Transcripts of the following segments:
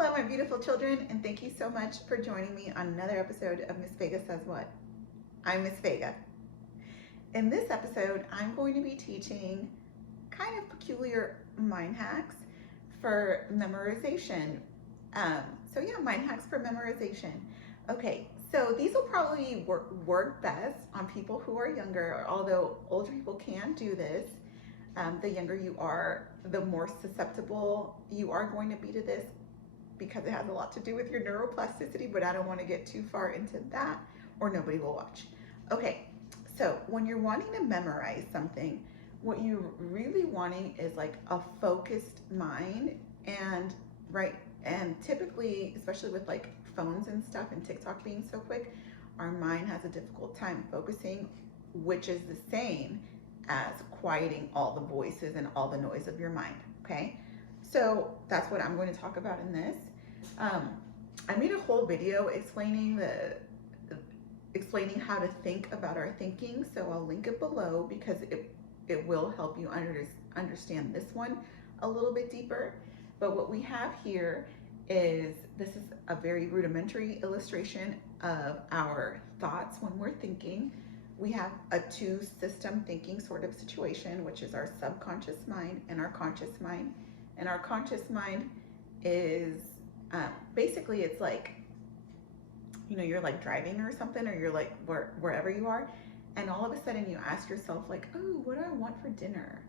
Hello, my beautiful children, and thank you so much for joining me on another episode of Miss Vega Says What. I'm Miss Vega. In this episode, I'm going to be teaching kind of peculiar mind hacks for memorization. Mind hacks for memorization. Okay, so these will probably work best on people who are younger, although older people can do this. The younger you are, the more susceptible you are going to be to this, because it has a lot to do with your neuroplasticity, but I don't want to get too far into that or nobody will watch. Okay, so when you're wanting to memorize something, what you're really wanting is like a focused mind, and typically, especially with like phones and stuff and TikTok being so quick, our mind has a difficult time focusing, which is the same as quieting all the voices and all the noise of your mind, okay? So that's what I'm going to talk about in this. I made a whole video explaining how to think about our thinking, so I'll link it below because it will help you understand this one a little bit deeper. But what we have here is, this is a very rudimentary illustration of our thoughts when we're thinking. We have a two-system thinking sort of situation, which is our subconscious mind and our conscious mind. And our conscious mind is basically, it's like, you know, you're like driving or something, or you're like wherever you are, and all of a sudden you ask yourself like, oh, what do I want for dinner?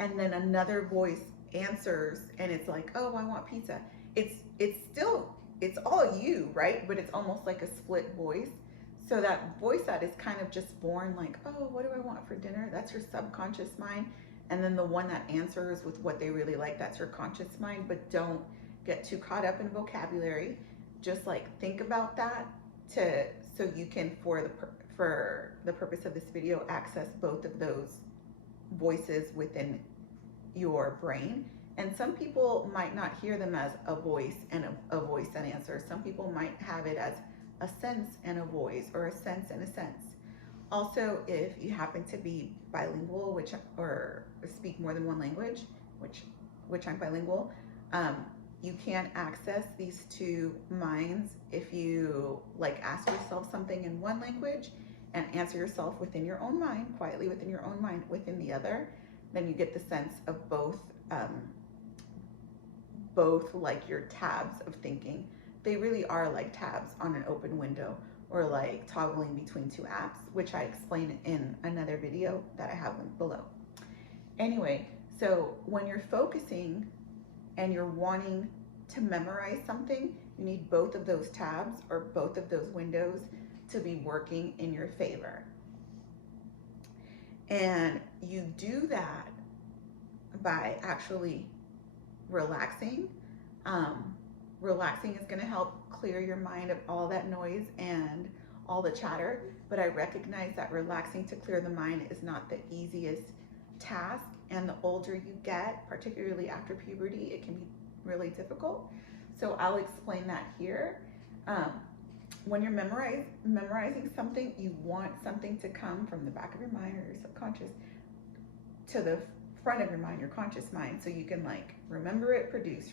And then another voice answers and it's like, oh, I want pizza. It's all you, right? But it's almost like a split voice. So that voice that is kind of just born like, oh, what do I want for dinner? That's your subconscious mind. And then the one that answers with what they really like, that's your conscious mind. But don't get too caught up in vocabulary. Just like think about that so you can, for the purpose of this video, access both of those voices within your brain. And some people might not hear them as a voice and a voice that answers. Some people might have it as a sense and a voice, or a sense and a sense. Also, if you happen to be bilingual, or speak more than one language, which I'm bilingual, you can access these two minds if you like ask yourself something in one language and answer yourself within your own mind, quietly within your own mind, within the other. Then you get the sense of both like your tabs of thinking. They really are like tabs on an open window, or like toggling between two apps, which I explain in another video that I have linked below. Anyway, so when you're focusing and you're wanting to memorize something, you need both of those tabs or both of those windows to be working in your favor. And you do that by actually relaxing. Relaxing is going to help clear your mind of all that noise and all the chatter, but I recognize that relaxing to clear the mind is not the easiest task, and the older you get, particularly after puberty, it can be really difficult. So I'll explain that here. When you're memorizing something, you want something to come from the back of your mind or your subconscious to the front of your mind, your conscious mind, so you can like remember it, produce,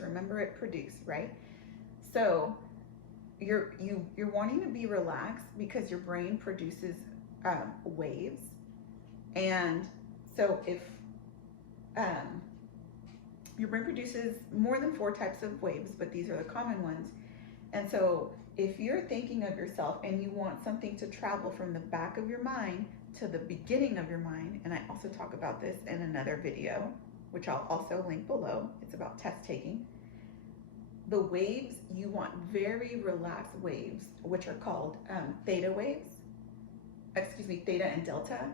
right? So you're wanting to be relaxed because your brain produces waves. And so if your brain produces more than 4 types of waves, but these are the common ones. And so if you're thinking of yourself and you want something to travel from the back of your mind to the beginning of your mind, and I also talk about this in another video, which I'll also link below, it's about test taking. The waves, you want very relaxed waves, which are called theta waves, theta and delta.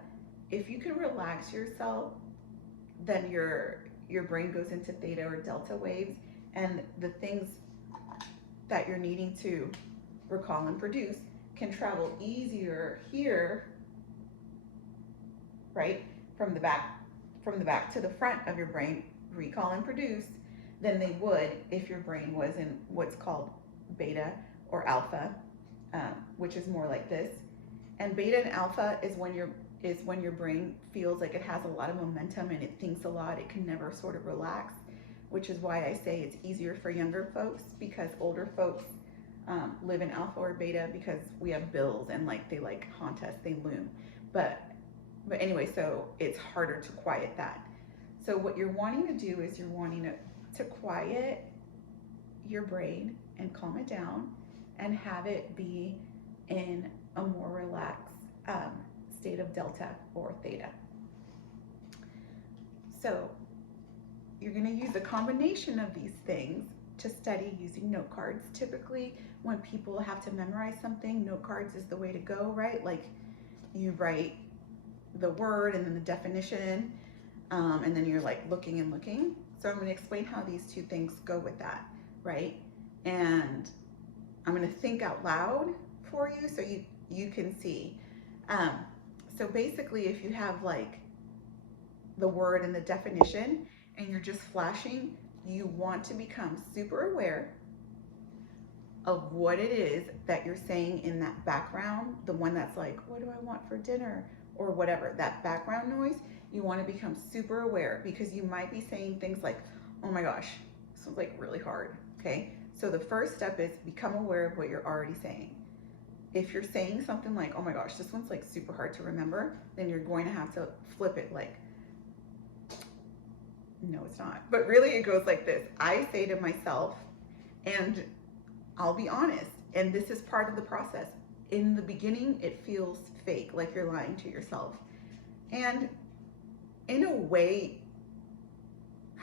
If you can relax yourself, then your brain goes into theta or delta waves, and the things that you're needing to recall and produce can travel easier here, right, from the back to the front of your brain, recall and produce, than they would if your brain was in what's called beta or alpha, which is more like this. And beta and alpha is when your brain feels like it has a lot of momentum and it thinks a lot. It can never sort of relax. which is why I say it's easier for younger folks, because older folks live in alpha or beta because we have bills and like they like haunt us, they loom. But anyway, so it's harder to quiet that. So what you're wanting to do is you're wanting to quiet your brain and calm it down and have it be in a more relaxed state of delta or theta. So you're going to use a combination of these things to study using note cards. Typically, when people have to memorize something, note cards is the way to go, right? Like you write the word and then the definition, and then you're like looking and looking. So I'm going to explain how these two things go with that, right? And I'm going to think out loud for you so you can see. So basically, if you have like the word and the definition and you're just flashing, you want to become super aware of what it is that you're saying in that background, the one that's like, what do I want for dinner? Or whatever, that background noise, you want to become super aware, because you might be saying things like, oh my gosh, this one's like really hard, okay? So the first step is become aware of what you're already saying. If you're saying something like, oh my gosh, this one's like super hard to remember, then you're going to have to flip it like, no, it's not. But really it goes like this. I say to myself, and I'll be honest, and this is part of the process. In the beginning, it feels fake, like you're lying to yourself. And in a way,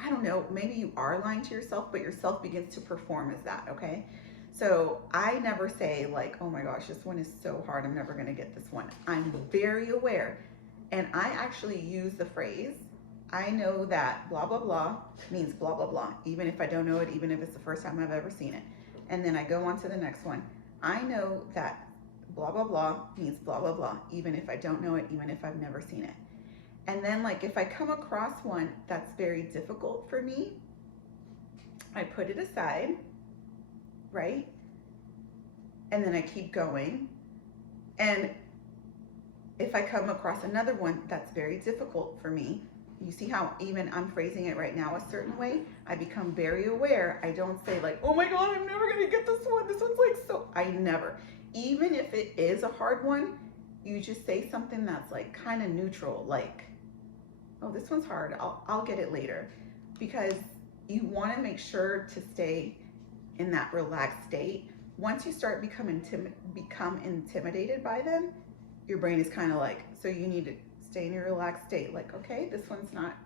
I don't know, maybe you are lying to yourself, but yourself begins to perform as that, okay? So I never say like, oh my gosh, this one is so hard, I'm never gonna get this one. I'm very aware. And I actually use the phrase, I know that blah, blah, blah means blah, blah, blah, even if I don't know it, even if it's the first time I've ever seen it. And then I go on to the next one. I know that blah, blah, blah means blah, blah, blah, even if I don't know it, even if I've never seen it. And then like if I come across one that's very difficult for me, I put it aside, right? And then I keep going. And if I come across another one that's very difficult for me, you see how even I'm phrasing it right now a certain way? I become very aware. I don't say like, oh my God, I'm never gonna get this one. This one's like so, I never. Even if it is a hard one, you just say something that's like kind of neutral, like, oh, this one's hard, I'll get it later. Because you wanna make sure to stay in that relaxed state. Once you start become intimidated by them, your brain is kind of like, so you need to stay in your relaxed state. Like, okay, this one's not,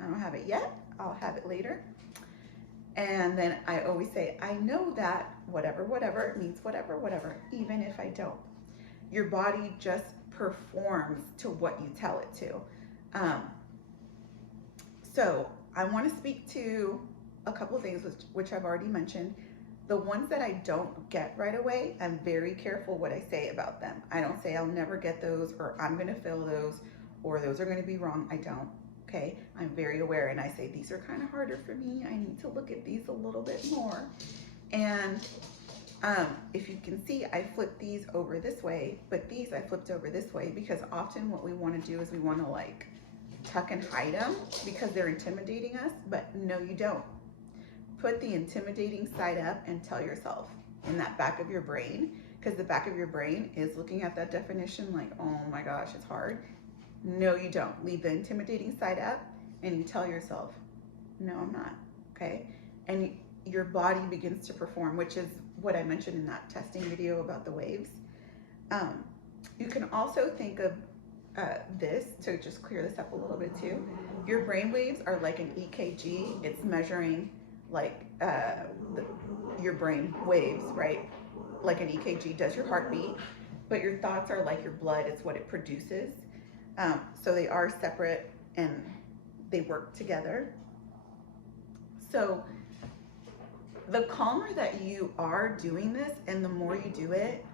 I don't have it yet, I'll have it later. And then I always say, I know that whatever, whatever means whatever, whatever, even if I don't. Your body just performs to what you tell it to. So I want to speak to a couple of things which I've already mentioned. The ones that I don't get right away, I'm very careful what I say about them. I don't say I'll never get those, or I'm going to fail those, or those are going to be wrong. I don't. Okay, I'm very aware, and I say these are kind of harder for me. I need to look at these a little bit more. And if you can see, I flipped these over this way, but these I flipped over this way because often what we want to do is we want to like tuck and hide them because they're intimidating us, but no, you don't. Put the intimidating side up and tell yourself in that back of your brain, because the back of your brain is looking at that definition like, oh my gosh, it's hard. No, you don't. Leave the intimidating side up and you tell yourself, no, I'm not, okay? And your body begins to perform, which is what I mentioned in that testing video about the waves. You can also think of this to just clear this up a little bit too. Your brain waves are like an EKG. It's measuring like your brain waves, right? Like an EKG does your heartbeat, but your thoughts are like your blood. It's what it produces. So they are separate and they work together. So the calmer that you are doing this and the more you do it,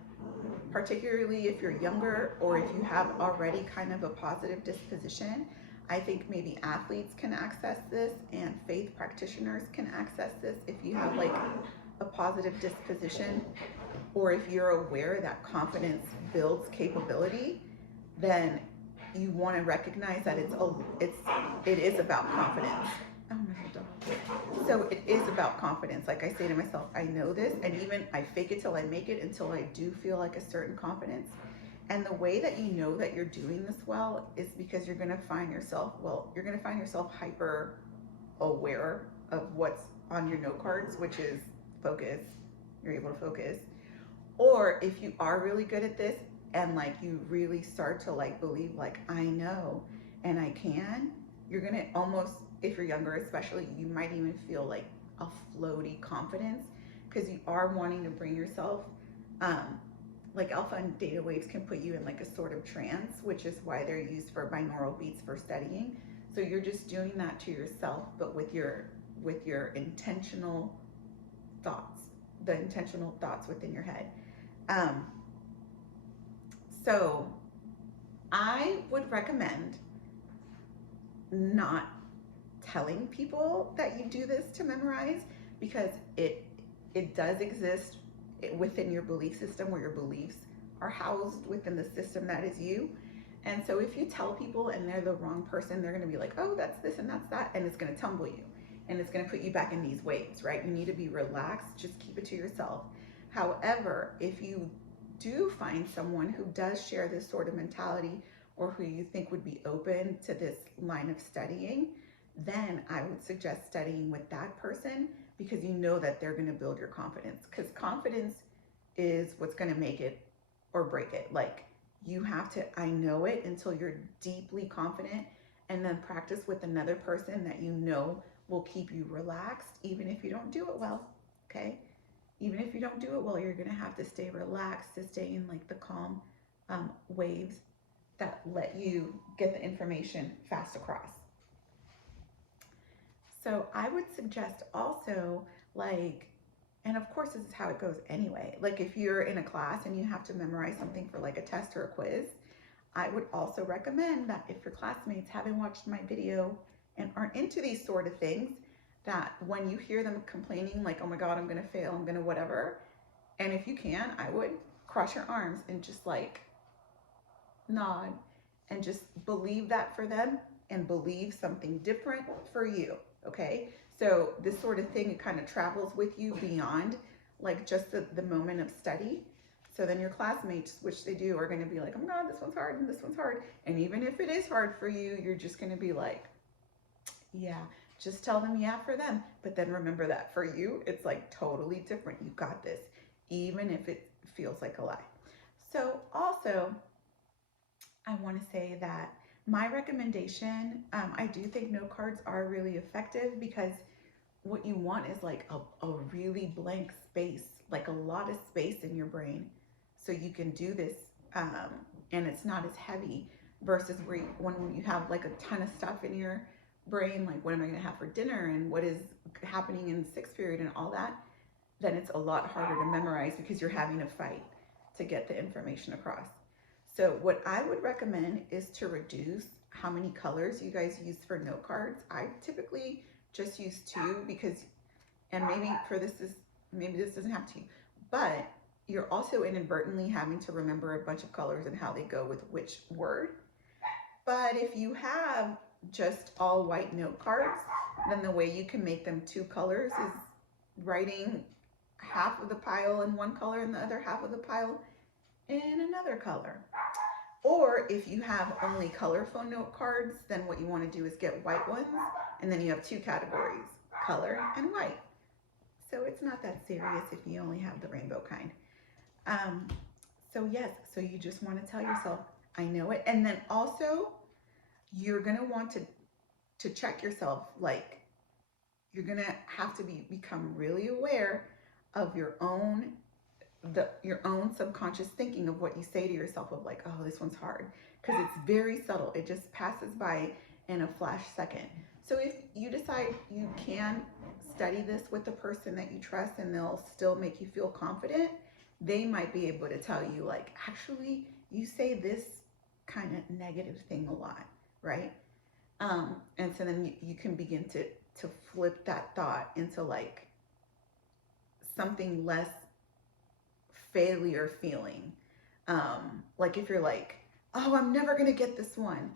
particularly if you're younger or if you have already kind of a positive disposition, I think maybe athletes can access this and faith practitioners can access this if you have like a positive disposition, or if you're aware that confidence builds capability, then you want to recognize that it is about confidence. Oh my God. So it is about confidence. Like I say to myself, I know this, and even I fake it till I make it until I do feel like a certain confidence. And the way that you know that you're doing this well is because you're going to find yourself, well, you're going to find yourself hyper aware of what's on your note cards, which is focus. You're able to focus. Or if you are really good at this and like you really start to like believe like I know and I can, you're going to almost, if you're younger especially, you might even feel like a floaty confidence because you are wanting to bring yourself um like alpha and theta waves can put you in like a sort of trance, which is why they're used for binaural beats for studying. So you're just doing that to yourself, but with your intentional thoughts, the intentional thoughts within your head. Um, so I would recommend not telling people that you do this to memorize because it does exist within your belief system where your beliefs are housed within the system that is you. And so if you tell people and they're the wrong person, they're going to be like, oh, that's this and that's that. And it's going to tumble you and it's going to put you back in these waves, right? You need to be relaxed. Just keep it to yourself. However, if you do find someone who does share this sort of mentality or who you think would be open to this line of studying, then I would suggest studying with that person because you know that they're going to build your confidence. Because confidence is what's going to make it or break it. Like you have to, I know it until you're deeply confident, and then practice with another person that you know will keep you relaxed, even if you don't do it well. Okay. Even if you don't do it well, you're going to have to stay relaxed to stay in like the calm waves that let you get the information fast across. So I would suggest also, like, and of course, this is how it goes anyway. Like, if you're in a class and you have to memorize something for like a test or a quiz, I would also recommend that if your classmates haven't watched my video and aren't into these sort of things, that when you hear them complaining, like, oh my God, I'm gonna fail, I'm gonna whatever, and if you can, I would cross your arms and just like nod and just believe that for them and believe something different for you. Okay. So this sort of thing, it kind of travels with you beyond like just the moment of study. So then your classmates, which they do, are going to be like, oh my God, this one's hard and this one's hard. And even if it is hard for you, you're just going to be like, yeah, just tell them yeah for them. But then remember that for you, it's like totally different. You got this, even if it feels like a lie. So also, I want to say that my recommendation, I do think note cards are really effective because what you want is like a really blank space, like a lot of space in your brain. So you can do this and it's not as heavy versus where when you have like a ton of stuff in your brain, like what am I going to have for dinner and what is happening in sixth period and all that, then it's a lot harder to memorize because you're having to fight to get the information across. So what I would recommend is to reduce how many colors you guys use for note cards. I typically just use two because, and maybe for this is, maybe this doesn't have to, but you're also inadvertently having to remember a bunch of colors and how they go with which word. But if you have just all white note cards, then the way you can make them two colors is writing half of the pile in one color and the other half of the pile in another color. Or if you have only colorful note cards, then what you want to do is get white ones, and then you have two categories, color and white. So it's not that serious if you only have the rainbow kind. Um, so yes, so you just want to tell yourself, I know it. And then also, you're going to want to check yourself, like you're going to have to become really aware of your own subconscious thinking of what you say to yourself of like, oh, this one's hard, because it's very subtle. It just passes by in a flash second. So if you decide you can study this with the person that you trust and they'll still make you feel confident, they might be able to tell you like, actually, you say this kind of negative thing a lot, right? And so then you can begin to flip that thought into like something less failure feeling. Like if you're like, oh, I'm never gonna get this one,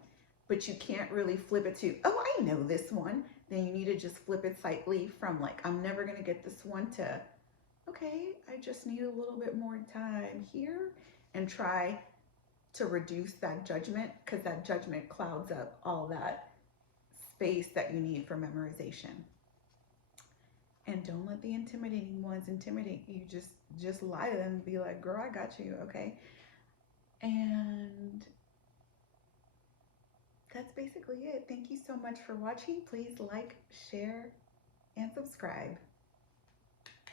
but you can't really flip it to, oh, I know this one, then you need to just flip it slightly from like, I'm never going to get this one to, okay, I just need a little bit more time here, and try to reduce that judgment, because that judgment clouds up all that space that you need for memorization. And don't let the intimidating ones intimidate you. Just lie to them and be like, girl, I got you, okay? And that's basically it. Thank you so much for watching. Please like, share, and subscribe.